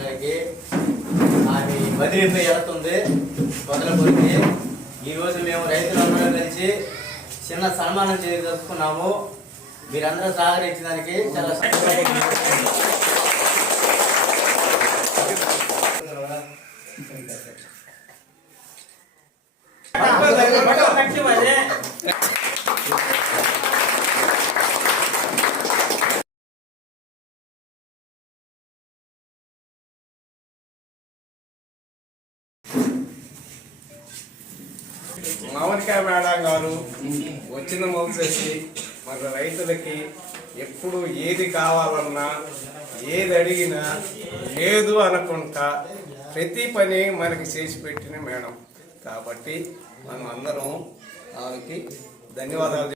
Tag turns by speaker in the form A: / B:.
A: గారికి ఆమె బదిలీపై వెళ్తుంది. వదలబోతుంది ఈరోజు రోజు మేము రైతులందరం కలిసి చిన్న సన్మానం చేయదలుచుకున్నాము. మీరందరూ సహకరించడానికి చాలా సంతోషంగా
B: మామిడికాయ మేడం గారు వచ్చిన మొదటి మన రైతులకి ఎప్పుడు ఏది కావాలన్నా ఏది అడిగినా లేదు అనుకుంటా ప్రతి పని మనకి చేసి పెట్టిన మేడం. కాబట్టి మనం అందరం ఆమెకి ధన్యవాదాలు